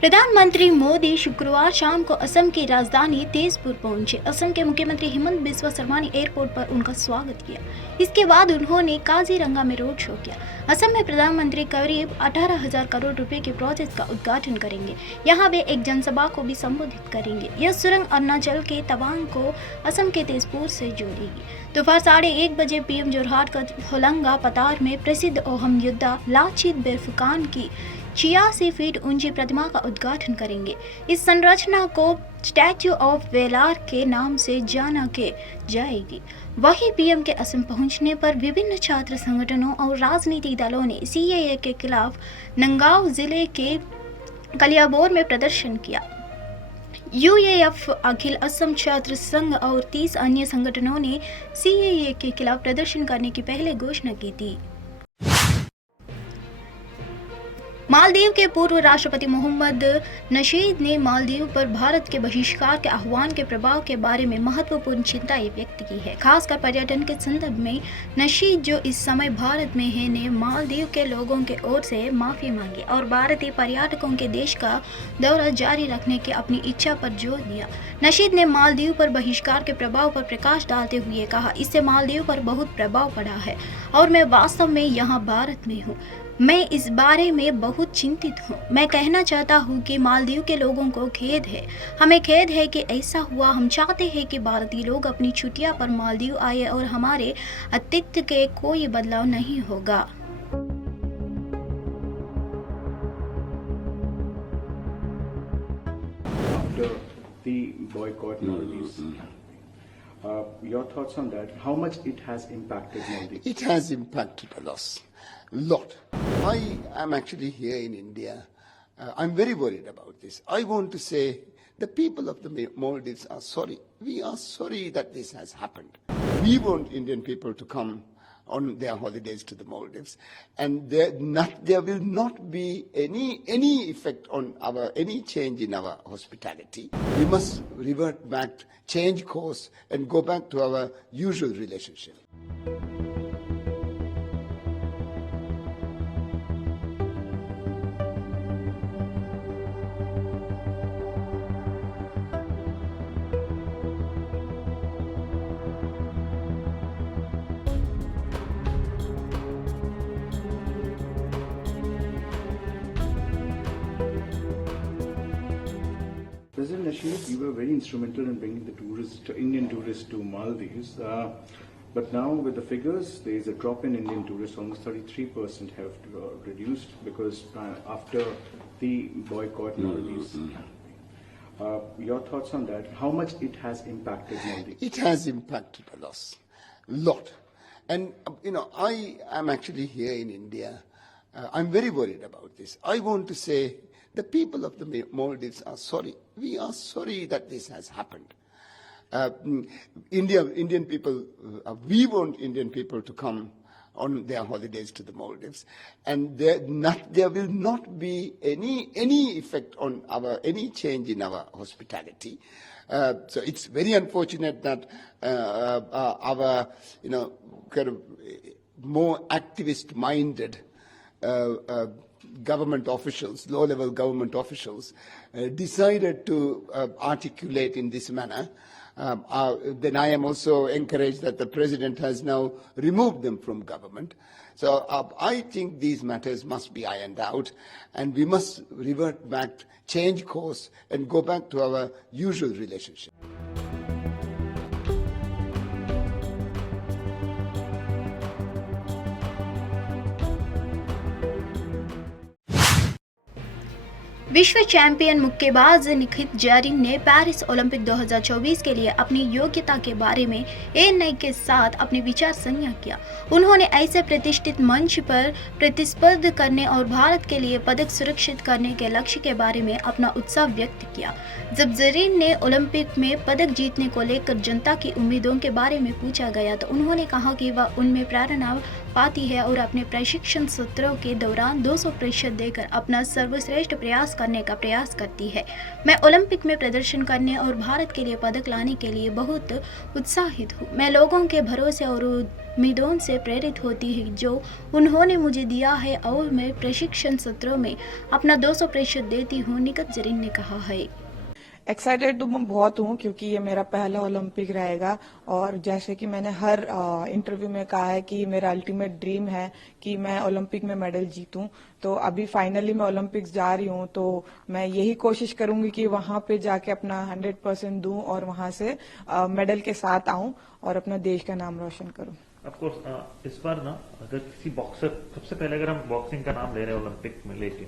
प्रधानमंत्री मोदी शुक्रवार शाम को असम की राजधानी तेजपुर पहुंचे। असम के मुख्यमंत्री हिमंत बिस्वा शर्मा ने एयरपोर्ट पर उनका स्वागत किया। इसके बाद उन्होंने काजीरंगा में रोड शो किया। असम में प्रधानमंत्री करीब 18,000 करोड़ रुपए के प्रोजेक्ट का उद्घाटन करेंगे। यहाँ वे एक जनसभा को भी संबोधित करेंगे। यह सुरंग अरुणाचल के तवांग को असम के तेजपुर से जोड़ेगी। दोपहर 1:30 बजे पीएम जोरहाट का होलंगा पतार में प्रसिद्ध ओहम योद्धा लाचित बोरफुकन की 86 फीट ऊंची प्रतिमा का उद्घाटन करेंगे। इस संरचना को स्टैच्यू ऑफ वेलार के नाम से जाना के जाएगी। वहीं पीएम के असम पहुंचने पर विभिन्न छात्र संगठनों और राजनीतिक दलों ने सीएए के खिलाफ नंगांव जिले के कलियाबोर में प्रदर्शन किया। यूएएफ, अखिल असम छात्र संघ और 30 अन्य संगठनों ने सीएए के खिलाफ प्रदर्शन करने की पहले घोषणा की थी। मालदीव के पूर्व राष्ट्रपति मोहम्मद नशीद ने मालदीव पर भारत के बहिष्कार के आह्वान के प्रभाव के बारे में महत्वपूर्ण चिंताएं व्यक्त की है। खासकर पर्यटन के संदर्भ में नशीद, जो इस समय भारत में है, ने मालदीव के लोगों के ओर से माफी मांगी और भारतीय पर्यटकों के देश का दौरा जारी रखने की अपनी इच्छा पर जोर दिया। नशीद ने मालदीव पर बहिष्कार के प्रभाव पर प्रकाश डालते हुए कहा, इससे मालदीव पर बहुत प्रभाव पड़ा है और मैं वास्तव में यहाँ भारत में हूँ। मैं इस बारे में बहुत चिंतित हूँ। मैं कहना चाहता हूँ कि मालदीव के लोगों को खेद है। हमें खेद है कि ऐसा हुआ। हम चाहते हैं कि भारतीय लोग अपनी छुट्टियाँ पर मालदीव आए और हमारे अस्तित्व के कोई बदलाव नहीं होगा। After the boycott Maldives, your thoughts on that? How much it has impacted Maldives? It has impacted a lot. I am actually here in India. I'm very worried about this. I want to say the people of the Maldives are sorry. We are sorry that this has happened. We want Indian people to come on their holidays to the Maldives, and there will not be any effect on any change in our hospitality. We must revert back, change course, and go back to our usual relationship. President Nasheed, you were very instrumental in bringing the Indian tourists to Maldives. But now with the figures, there is a drop in Indian tourists. Almost 33% have reduced because after the boycott Maldives. Your thoughts on that? How much it has impacted Maldives? It has impacted a lot. And, I am actually here in India. I'm very worried about this. I want to say the people of the Maldives are sorry. We are sorry that this has happened. Indian people, we want Indian people to come on their holidays to the Maldives, and there will not be any effect on any change in our hospitality. So it's very unfortunate that our kind of more activist-minded government officials, low-level government officials, decided to articulate in this manner. Then I am also encouraged that the president has now removed them from government. So I think these matters must be ironed out, and we must revert back, change course, and go back to our usual relationship. विश्व champion मुक्केबाज निखित जरीन ने Paris Olympic 2024 के लिए अपनी योग्यता के बारे में एएनआई के साथ अपने विचार साझा किया। उन्होंने ऐसे प्रतिष्ठित मंच पर प्रतिस्पर्धा करने और भारत के लिए पदक सुरक्षित करने के लक्ष्य के बारे में अपना उत्साह व्यक्त किया। जब जरीन ने ओलंपिक में पदक जीतने को लेकर जनता की उम्मीदों के बारे में पूछा गया तो उन्होंने कहा कि वह उनमें प्रेरणा पाती है और अपने प्रशिक्षण सत्रों के दौरान 200% देकर अपना सर्वश्रेष्ठ प्रयास करने का प्रयास करती है। मैं ओलंपिक में प्रदर्शन करने और भारत के लिए पदक लाने के लिए बहुत उत्साहित हूँ। मैं लोगों के भरोसे और उम्मीदों से प्रेरित होती है जो उन्होंने मुझे दिया है और मैं प्रशिक्षण सत्रों में अपना 200% देती हूँ, निखत जरीन ने कहा है। एक्साइटेड तो मैं बहुत हूँ क्योंकि ये मेरा पहला ओलंपिक रहेगा और जैसे कि मैंने हर इंटरव्यू में कहा है कि मेरा अल्टीमेट ड्रीम है कि मैं ओलंपिक में मेडल जीतूं। तो अभी फाइनली मैं ओलंपिक्स जा रही हूँ तो मैं यही कोशिश करूंगी कि वहां पे जाके अपना 100% दूं और वहां से मेडल के साथ आऊं और अपना देश का नाम रोशन करूं। ऑफकोर्स इस बार ना अगर किसी बॉक्सर, सबसे पहले अगर हम बॉक्सिंग का नाम ले रहे हैं ओलंपिक में लेके,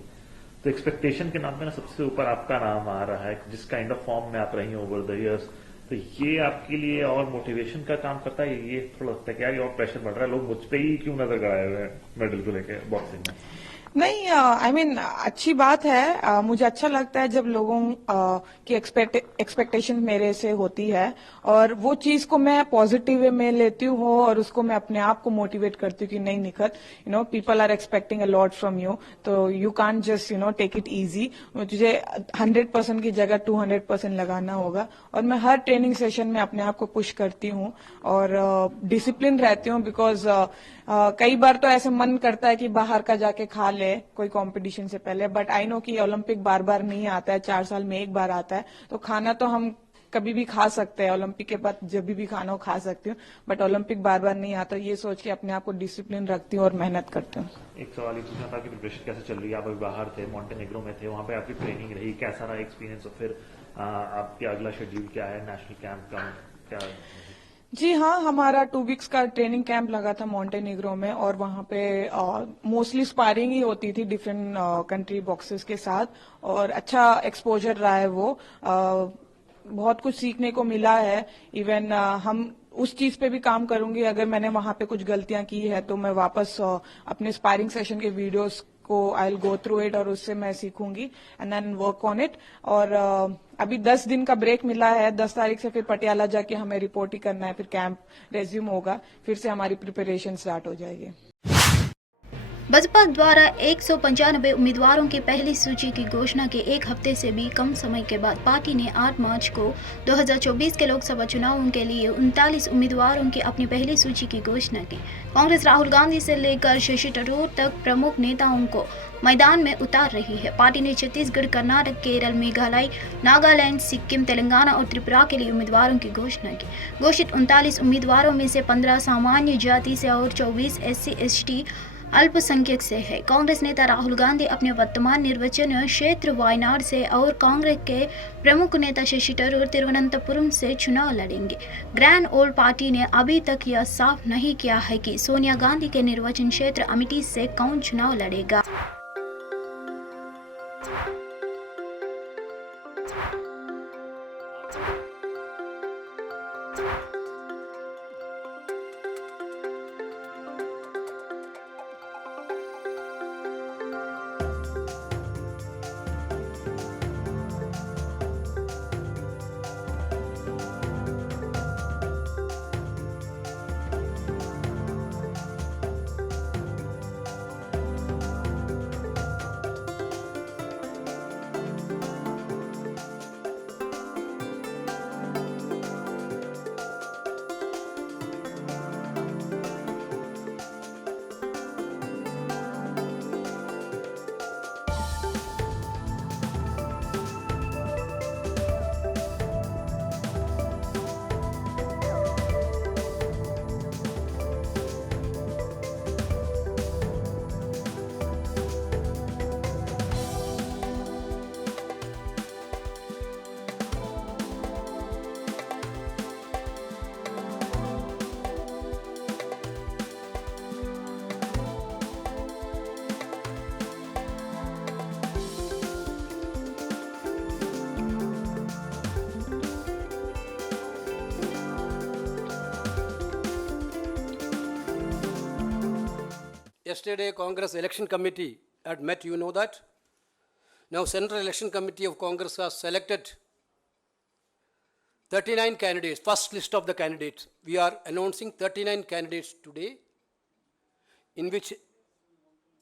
तो एक्सपेक्टेशन के नाम में ना सबसे ऊपर आपका नाम आ रहा है, जिस काइंड ऑफ फॉर्म में आप रही हैं ओवर द इयर्स। तो ये आपके लिए और मोटिवेशन का काम करता है, ये थोड़ा लगता है कि यार ये और प्रेशर बढ़ रहा है, लोग मुझ पे ही क्यों नजर गड़ाए हुए हैं मेडल को लेकर बॉक्सिंग में। नहीं, आई मीन अच्छी बात है। मुझे अच्छा लगता है जब लोगों की एक्सपेक्टेशन मेरे से होती है और वो चीज को मैं पॉजिटिव वे में लेती हूँ और उसको मैं अपने आप को मोटिवेट करती हूँ कि नहीं Nikhat, people are expecting a lot from you, तो you can't just take it easy. तुझे 100% की जगह 200% लगाना होगा और मैं हर ट्रेनिंग सेशन में अपने आप को पुश करती हूँ और डिसिप्लिन रहती हूँ बिकॉज कई बार तो ऐसे मन करता है कि बाहर का जाके खा ले कोई कंपटीशन से पहले, बट आई नो कि ओलंपिक बार बार नहीं आता है, 4 साल में एक बार आता है, तो खाना तो हम कभी भी खा सकते हैं, ओलंपिक के बाद जब भी खाना हो खा सकती हूँ, बट ओलंपिक बार बार नहीं आता, ये सोच के अपने आप को डिसिप्लिन रखती हूँ और मेहनत करती हूँ। एक सवाल ये पूछना था कि प्रिपरेशन कैसे चल रही है? आप अभी बाहर थे, मॉन्टेनेग्रो में थे, वहां पे आपकी ट्रेनिंग रही, कैसा रहा एक्सपीरियंस? और फिर आपका अगला शेड्यूल क्या है नेशनल कैंप का, क्या? जी हाँ, हमारा 2 वीक्स का ट्रेनिंग कैंप लगा था मॉन्टेनेग्रो में और वहां पे मोस्टली स्पारिंग ही होती थी डिफरेंट कंट्री बॉक्सेस के साथ और अच्छा एक्सपोजर रहा है वो। बहुत कुछ सीखने को मिला है। इवन हम उस चीज पे भी काम करूंगी, अगर मैंने वहां पे कुछ गलतियां की है तो मैं वापस अपने स्पारिंग सेशन के वीडियोस को I will go through it और उससे मैं सीखूंगी and then work on it. और अभी 10 दिन का ब्रेक मिला है, 10 तारीख से फिर पटियाला जाके हमें रिपोर्ट ही करना है, फिर कैंप रेज्यूम होगा, फिर से हमारी प्रिपरेशन स्टार्ट हो जाएगी। बसपा द्वारा 195 उम्मीदवारों की पहली सूची की घोषणा के एक हफ्ते से भी कम समय के बाद पार्टी ने 8 मार्च को 2024 के लोकसभा चुनावों के लिए 39 उम्मीदवारों की अपनी पहली सूची की घोषणा की। कांग्रेस राहुल गांधी से लेकर शशि थरूर तक प्रमुख नेताओं को मैदान में उतार रही है। पार्टी ने छत्तीसगढ़, कर्नाटक, केरल, मेघालय, नागालैंड, सिक्किम, तेलंगाना और त्रिपुरा के लिए उम्मीदवारों की घोषणा की। घोषित 39 उम्मीदवारों में से 15 सामान्य जाति से और 24 SC ST अल्पसंख्यक से है। कांग्रेस नेता राहुल गांधी अपने वर्तमान निर्वाचन क्षेत्र वायनाड से और कांग्रेस के प्रमुख नेता शशि थरूर तिरुवनंतपुरम से चुनाव लड़ेंगे। ग्रैंड ओल्ड पार्टी ने अभी तक यह साफ नहीं किया है कि सोनिया गांधी के निर्वाचन क्षेत्र अमेठी से कौन चुनाव लड़ेगा। Yesterday, Congress Election Committee had met, you know that. Now, Central Election Committee of Congress has selected 39 candidates, first list of the candidates. We are announcing 39 candidates today. in which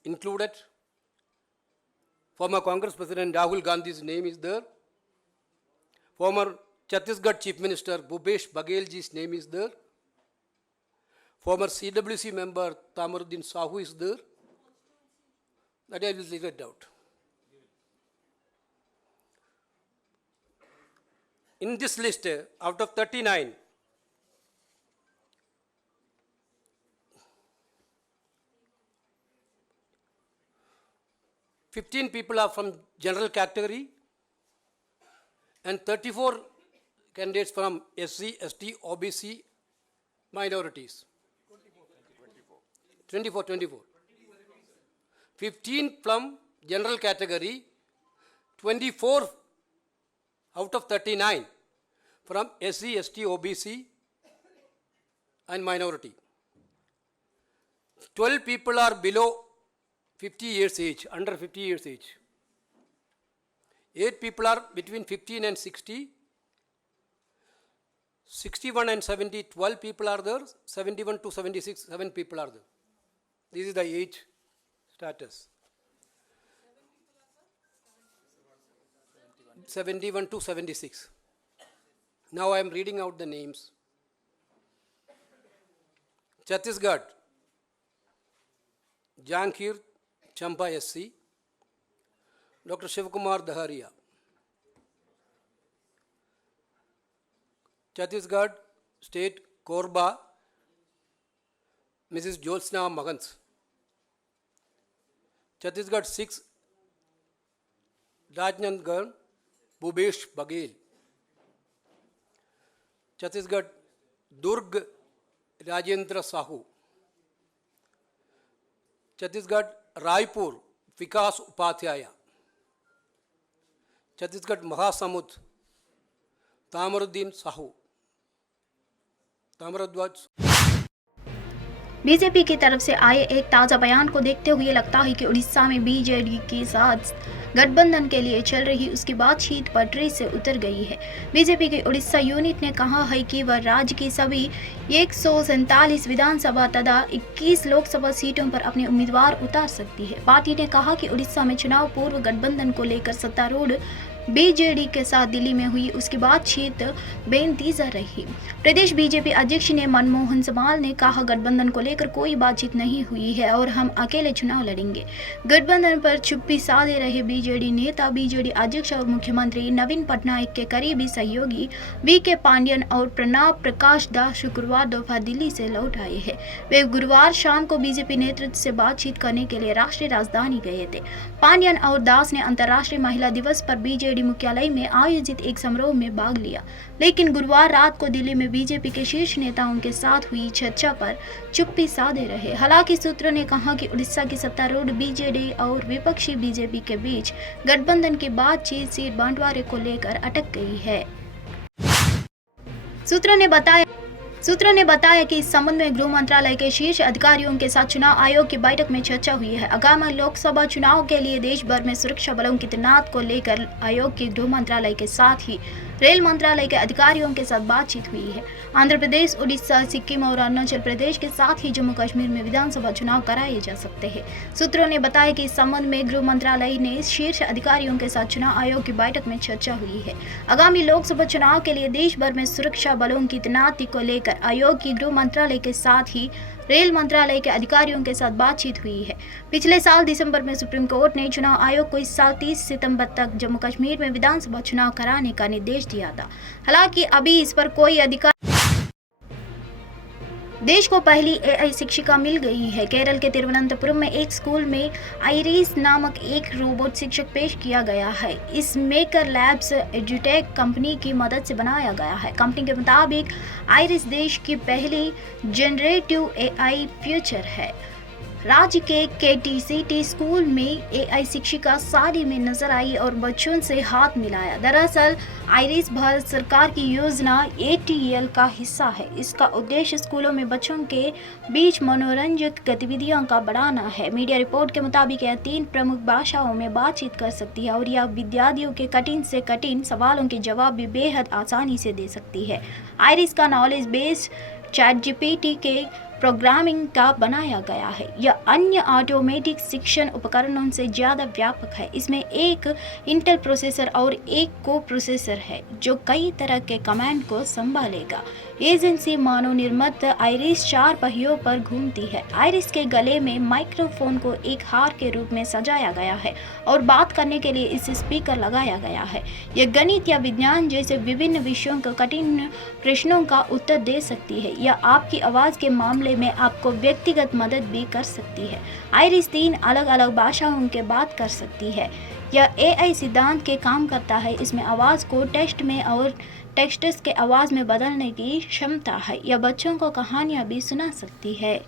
included former Congress President Rahul Gandhi's name is there, former Chhattisgarh Chief Minister Bhupesh Baghel ji's name is there, former CWC member Tamaruddin Sahu is there. That I will leave it out. In this list, out of 39, "15 people are from general category and 34 candidates from SC, ST, OBC, minorities. 24. 15 from general category, 24 out of 39 from SC, ST, OBC and minority. 12 people are below 50 years age, under 50 years age. 8 people are between 15 and 60. 61 and 70, 12 people are there. 71 to 76, 7 people are there. This is the age status. 71 to 76. Now I am reading out the names. Chhattisgarh, Jankir Champa SC, Dr. Shivkumar Daharia. Chhattisgarh State, Korba, Mrs. Jyotsna Magans. Chhattisgarh 6, Rajnandgarh, Bhupesh Baghel. Chhattisgarh Durg, Rajendra Sahu. Chhattisgarh Raipur, Vikas Upadhyaya. Chhattisgarh Mahasamud, Tamaruddin Sahu. BJP की तरफ से आए एक ताज़ा बयान को देखते हुए लगता है कि उड़ीसा में बीजेडी के साथ गठबंधन के लिए चल रही उसकी बातचीत पटरी से उतर गई है। बीजेपी की उड़ीसा यूनिट ने कहा है कि वह राज्य की सभी 147 विधानसभा तथा 21 लोकसभा सीटों पर अपने उम्मीदवार उतार सकती है। पार्टी ने कहा कि उड़ीसा में चुनाव पूर्व गठबंधन को लेकर सत्तारूढ़ बीजेडी के साथ दिल्ली में हुई उसकी बातचीत बेनतीजा रही। प्रदेश बीजेपी अध्यक्ष ने मनमोहन समाल ने कहा, गठबंधन को लेकर कोई बातचीत नहीं हुई है और हम अकेले चुनाव लड़ेंगे। गठबंधन पर चुप्पी साधे रहे बीजेडी नेता बीजेडी अध्यक्ष और मुख्यमंत्री नवीन पटनायक के करीबी सहयोगी वीके पांडियन और प्रणब प्रकाश दास शुक्रवार दोपहर दिल्ली से लौट आए हैं। वे गुरुवार शाम को बीजेपी नेतृत्व से बातचीत करने के लिए राष्ट्रीय राजधानी गए थे। पांडियन और दास ने अंतर्राष्ट्रीय महिला दिवस पर बीजेडी मुख्यालय में आयोजित एक समारोह में भाग लिया, लेकिन गुरुवार रात को दिल्ली में बीजेपी के शीर्ष नेताओं के साथ हुई चर्चा पर चुप्पी साधे रहे। हालांकि सूत्रों ने कहा कि उड़ीसा की सत्तारूढ़ बीजेडी और विपक्षी बीजेपी के बीच गठबंधन की बातचीत सीट बंटवारे को लेकर अटक गई है। सूत्रों ने बताया कि इस संबंध में गृह मंत्रालय के शीर्ष अधिकारियों के साथ चुनाव आयोग की बैठक में चर्चा हुई है। आगामी लोकसभा चुनाव के लिए देश भर में सुरक्षा बलों की तैनात को लेकर आयोग के गृह मंत्रालय के साथ ही रेल मंत्रालय के अधिकारियों के साथ बातचीत हुई है। आंध्र प्रदेश, उड़ीसा, सिक्किम और अरुणाचल प्रदेश के साथ ही जम्मू कश्मीर में विधानसभा चुनाव कराए जा सकते हैं। सूत्रों ने बताया कि इस संबंध में गृह मंत्रालय ने शीर्ष अधिकारियों के साथ चुनाव आयोग की बैठक में चर्चा हुई है। आगामी लोकसभा चुनाव के लिए देश भर में सुरक्षा बलों की तैनाती को लेकर आयोग की गृह मंत्रालय के साथ ही रेल मंत्रालय के अधिकारियों के साथ बातचीत हुई है। पिछले साल दिसंबर में सुप्रीम कोर्ट ने चुनाव आयोग को इस साल 30 सितंबर तक जम्मू कश्मीर में विधानसभा चुनाव कराने का निर्देश दिया था। हालांकि अभी इस पर कोई अधिकार। देश को पहली एआई शिक्षिका मिल गई है। केरल के तिरुवनंतपुरम में एक स्कूल में आइरिस नामक एक रोबोट शिक्षक पेश किया गया है। इस मेकर लैब्स एजुटेक कंपनी की मदद से बनाया गया है। कंपनी के मुताबिक आइरिस देश की पहली जनरेटिव एआई फ्यूचर है। राज्य के केटीसीटी स्कूल में एआई शिक्षिका साड़ी में नजर आई और बच्चों से हाथ मिलाया। दरअसल आइरिस भारत सरकार की योजना ATL का हिस्सा है। इसका उद्देश्य स्कूलों में बच्चों के बीच मनोरंजक गतिविधियों का बढ़ाना है। मीडिया रिपोर्ट के मुताबिक यह 3 प्रमुख भाषाओं में बातचीत कर सकती है और यह विद्यार्थियों के कठिन से कठिन सवालों के जवाब भी बेहद आसानी से दे सकती है। आइरिस का नॉलेज बेस्ड ChatGPT के प्रोग्रामिंग का बनाया गया है। यह अन्य ऑटोमेटिक शिक्षण उपकरणों से ज़्यादा व्यापक है। इसमें एक इंटेल प्रोसेसर और एक को प्रोसेसर है जो कई तरह के कमांड को संभालेगा। एजेंसी मानव निर्मित आइरिस 4 पहियों पर घूमती है। आइरिस के गले में माइक्रोफोन को एक हार के रूप में सजाया गया है और बात करने के लिए इस स्पीकर लगाया गया है। यह गणित या विज्ञान जैसे विभिन्न विषयों के कठिन प्रश्नों का उत्तर दे सकती है या आपकी आवाज़ के मामले में आपको व्यक्तिगत मदद भी कर सकती है। आइरिस 3 अलग अलग भाषाओं के बात कर सकती है। यह AI सिद्धांत के काम करता है। इसमें आवाज़ को टेक्स्ट में और टेक्स्ट के आवाज़ में बदलने की क्षमता है। यह बच्चों को कहानियाँ भी सुना सकती है।